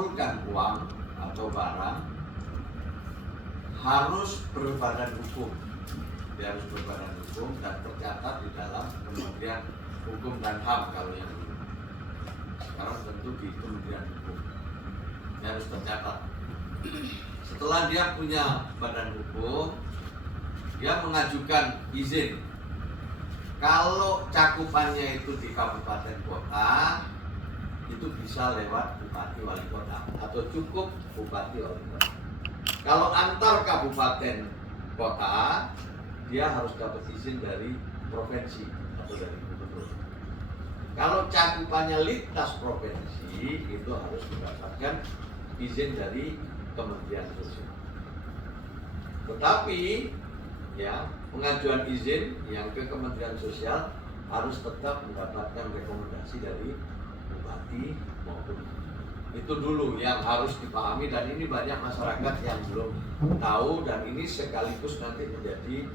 mengumpulkan uang atau barang harus berbadan hukum. Dia harus berbadan hukum dan tercatat di dalam Kementerian Hukum dan HAM kalau yang dulu. Sekarang tentu di Kementerian Hukum. Dia harus tercatat. Setelah dia punya badan hukum, dia mengajukan izin. Kalau cakupannya itu di kabupaten kota, itu bisa lewat bupati wali kota atau cukup bupati wali kota. Kalau antar kabupaten kota, dia harus dapat izin dari provinsi atau dari gubernur. Kalau cakupannya lintas provinsi, itu harus mendapatkan izin dari Kementerian Sosial. Tetapi ya, pengajuan izin yang ke Kementerian Sosial harus tetap mendapatkan rekomendasi dari bupati maupun itu dulu yang harus dipahami, dan ini banyak masyarakat yang belum tahu, dan ini sekaligus nanti menjadi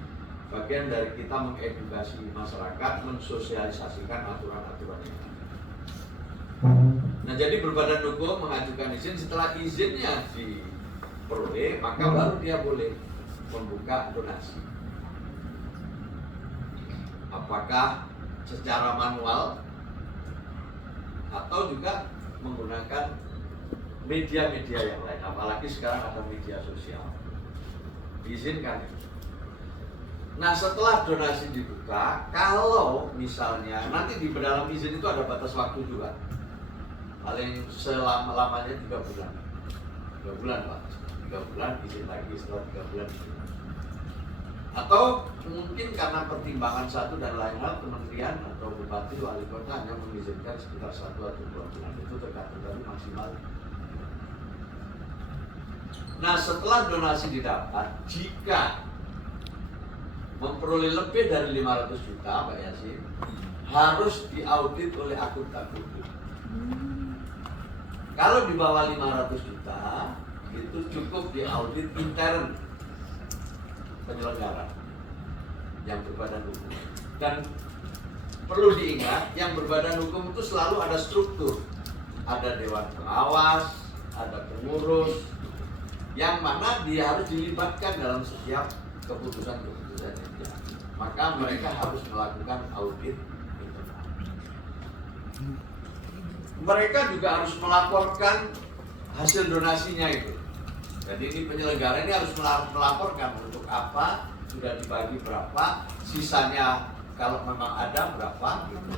bagian dari kita mengedukasi masyarakat, mensosialisasikan aturan-aturan ini. Nah, jadi berbadan hukum mengajukan izin, setelah izinnya diperoleh, maka baru dia boleh membuka donasi. Apakah secara manual atau juga menggunakan media-media yang lain, apalagi sekarang ada media sosial, diizinkan. Nah, setelah donasi dibuka, kalau misalnya nanti di dalam izin itu ada batas waktu juga, paling selama-lamanya 3 bulan. 3 bulan Pak, 3 bulan izin lagi, setelah 3 bulan izin lagi. Atau mungkin karena pertimbangan satu dan lain hal, kementerian atau bupati wali kota hanya mengizinkan sekitar 1 atau 2 bulan, itu tergantung dari maksimal. Nah, setelah donasi didapat, jika memperoleh lebih dari 500 juta Pak Yasin, harus diaudit oleh akuntan hukum. Kalau di bawah 500 juta, itu cukup diaudit intern penyelenggara yang berbadan hukum. Dan perlu diingat, yang berbadan hukum itu selalu ada struktur, ada dewan pengawas, ada pengurus, yang mana dia harus dilibatkan dalam setiap keputusan-keputusan yang diambil. Maka mereka harus melakukan audit internal. Mereka juga harus melaporkan hasil donasinya itu. Jadi ini penyelenggara ini harus melaporkan untuk apa, sudah dibagi berapa, sisanya kalau memang ada berapa gitu.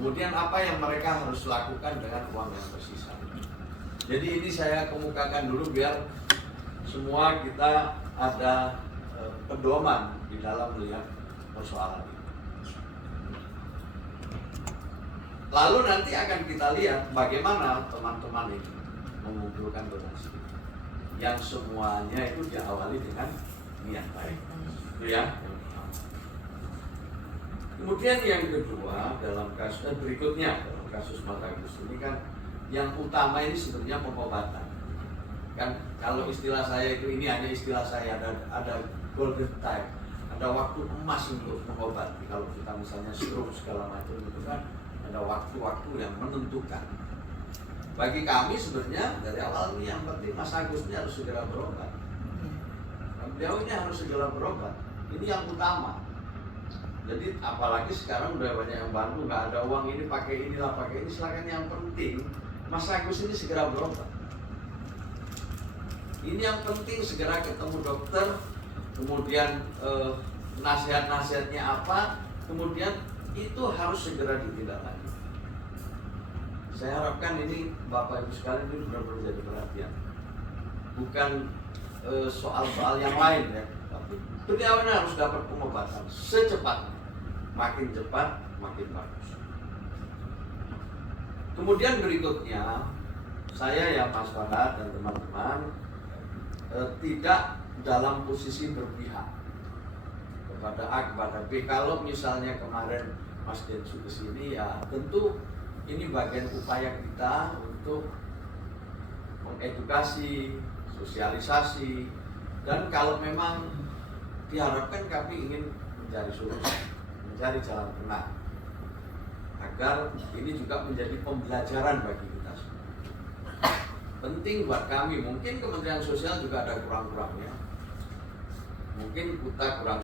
Kemudian apa yang mereka harus lakukan dengan uang yang tersisa. Jadi ini saya kemukakan dulu biar semua kita ada pedoman di dalam melihat persoalan ini. Lalu nanti akan kita lihat bagaimana teman-teman ini mengumpulkan donasi, yang semuanya itu diawali dengan niat baik. Itu ya. Kemudian yang kedua, dalam kasus berikutnya, dalam kasus Mas Agus ini kan yang utama ini sebenarnya pengobatan. Kan kalau istilah saya itu, ini hanya istilah saya, ada golden time, ada waktu emas untuk mengobati. Kalau kita misalnya stroke segala macam itu kan ada waktu-waktu yang menentukan. Bagi kami sebenarnya dari awal ini yang penting Mas Agus ini harus segera berobat. Beliau ini harus segera berobat. Ini yang utama. Jadi apalagi sekarang udah banyak yang bantu, nggak ada uang ini pakai inilah pakai ini, silakan. Yang penting Mas Agus ini segera berobat. Ini yang penting, segera ketemu dokter, kemudian nasihat-nasihatnya apa, kemudian itu harus segera ditindaklanjuti. Saya harapkan ini Bapak Ibu sekalian ini benar-benar jadi perhatian. Bukan soal-soal yang lain ya, tapi beliau ini harus dapat pengobatan secepatnya. Makin cepat, makin bagus. Kemudian berikutnya, saya ya Mas Farhad dan teman-teman tidak dalam posisi berpihak kepada A, kepada B. Kalau misalnya kemarin Mas Densu kesini, ya tentu ini bagian upaya kita untuk mengedukasi, sosialisasi, dan kalau memang diharapkan kami ingin mencari solusi, mencari jalan tengah, agar ini juga menjadi pembelajaran bagi kita semua. penting buat kami. Mungkin Kementerian Sosial juga ada kurang-kurangnya, mungkin kita kurang